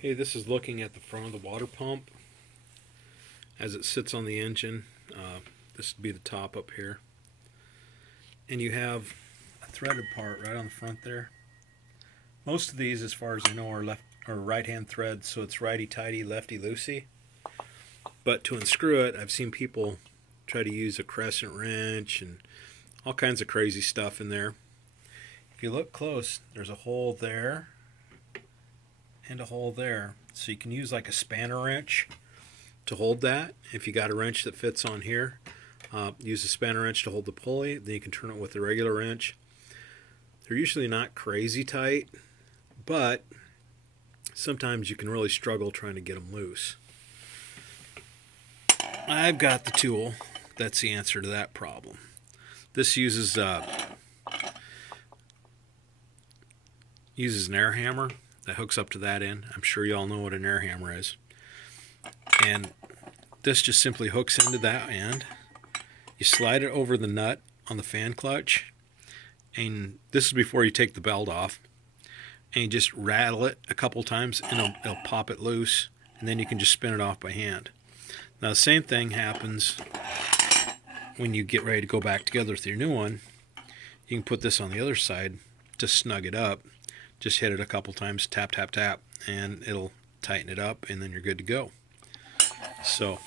Okay, this is looking at the front of the water pump as it sits on the engine. This would be the top up here. And you have a threaded part right on the front there. Most of these, as far as I know, are left or right-hand threads, so it's righty-tighty, lefty-loosey. But to unscrew it, I've seen people try to use a crescent wrench and all kinds of crazy stuff in there. If you look close, there's a hole there and a hole there. So you can use like a spanner wrench to hold that. If you got a wrench that fits on here, use a spanner wrench to hold the pulley. Then you can turn it with a regular wrench. They're usually not crazy tight, but sometimes you can really struggle trying to get them loose. I've got the tool that's the answer to that problem. This uses an air hammer that hooks up to that end. I'm sure you all know what an air hammer is. And this just simply hooks into that end. You slide it over the nut on the fan clutch, and this is before you take the belt off. And you just rattle it a couple times and it'll pop it loose, and then you can just spin it off by hand. Now the same thing happens when you get ready to go back together with your new one. You can put this on the other side to snug it up. Just hit it a couple times, tap, tap, tap, and it'll tighten it up, and then you're good to go. So